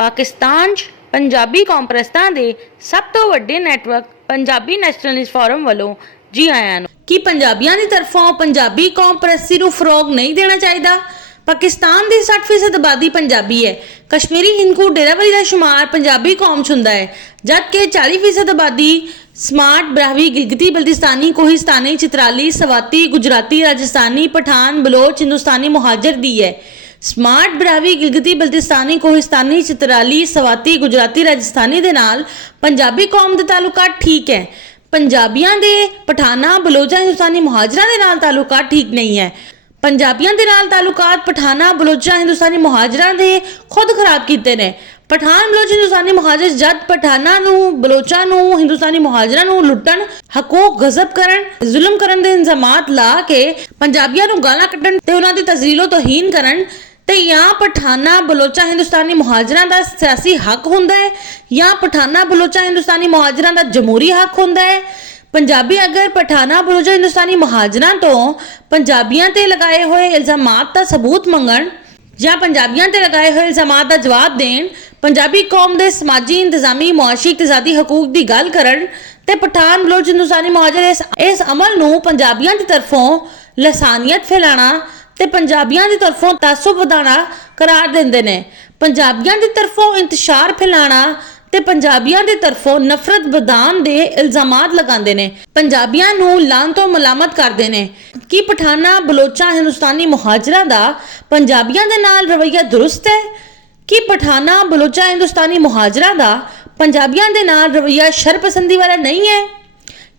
पाकिस्तान 'ਚ पंजाबी कौम प्रस्तां दे सब तो वड्डे नैटवर्क पंजाबी नैशनलिस्ट फोरम वालों जी आयां नूं। कि पंजाबियों की तरफों पंजाबी कौम परस्ती नूं फरोग नहीं देना चाहिए। पाकिस्तान की 60% आबादी पंजाबी है। कश्मीरी हिंदू डेरावरी का शुमार पंजाबी कौम च हुंदा है, जबकि 40% आबादी स्मार्ट, ब्राह्वी, गिलगिती बल्तिस्तानी, कोहिस्तानी, चित्राली, सवाती, गुजराती, राजस्थानी, पठान, बलोच, हिंदुस्तानी मुहाजिर दी है। स्मार्ट, ब्राह्वी, गिलगिती बल्तिस्तानी, कोहिस्तानी, चित्राली, सवाती, गुजराती, राजस्थानी दे नाल पंजाबी कौम दे तालुकात ठीक है। पंजाबियों के पठाना, बलोचा, हिंदुस्तानी मुहाजरा दे नाल तालुकात ठीक नहीं है। पंजाबियों के नाल तालुकात पठाना, बलोचा, हिंदुस्तानी मुहाजरा दे खुद खराब कीते ने। पठान, बलोच, हिंदुस्तानी मुहाजिर जद पठाना नूं, बलोचा नूं, हिंदुस्तानी मुहाजरा नूं लुट्टण, हकूक गजब करन, जुल्म करन दे इंजामात ला के पंजाबियों नूं गालां कड्डण ते उन्हां दी तज़लीलो तौहीन करन ते या पठाना, बलोचा, हिंदुस्तानी मुहाजरा का सियासी हक हुंदा है या पठाना, बलोचा, हिंदुस्तानी मुहाजरा का जमहूरी हक हुंदा है। पंजाबी अगर पठाना, बलोचा, हिंदुस्तानी मुहाजरा तो पंजाबियों ते लगाए हुए इल्जामात का सबूत मंगण या पंजाबियों ते लगाए हुए इल्जामात का जवाब देण, पंजाबी कौम के समाजी, इंतजामी, मुआशी, इकतसादी हकूक की गल करन ते पठान, बलोच, हिंदुस्तानी मुहाजिर इस अमल नूं पंजाबियों की तरफों लसानियत फैलाना ते पंजाबियों की तरफों तासुब वधाना करार देंदे ने। पंजाबियों की तरफों इंतशार फैलाना ते पंजाबियों की तरफों नफरत बधान दे इल्जामात लगाते हैं। पंजाबियों नूं लान तो मलामत करते हैं कि पठाना, बलोचा, हिंदुस्तानी मुहाजरा दा पंजाबियों दे नाल रवैया दुरुस्त है कि पठाना, बलोचा, हिंदुस्तानी मुहाजरा दा पंजाबियों दे नाल रवैया शरपसंदी वाला नहीं है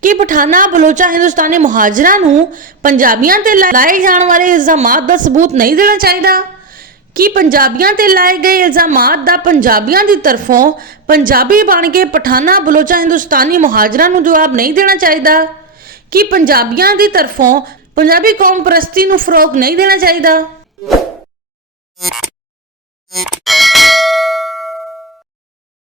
कि पठाना, बलोचा, हिंदुस्तानी मुहाजरा नूं पंजाबियों ते लाए जाने वाले इल्जामात का सबूत नहीं देना चाहिए कि पंजाबियों ते लाए गए इल्जामात का पंजाबियों की तरफों पंजाबी बन के पठाना, बलोचा, हिंदुस्तानी मुहाजरा नूं जवाब नहीं देना चाहिए कि पंजाबियों की तरफों पंजाबी कौम परस्ती नूं फरोग नहीं देना चाहिए।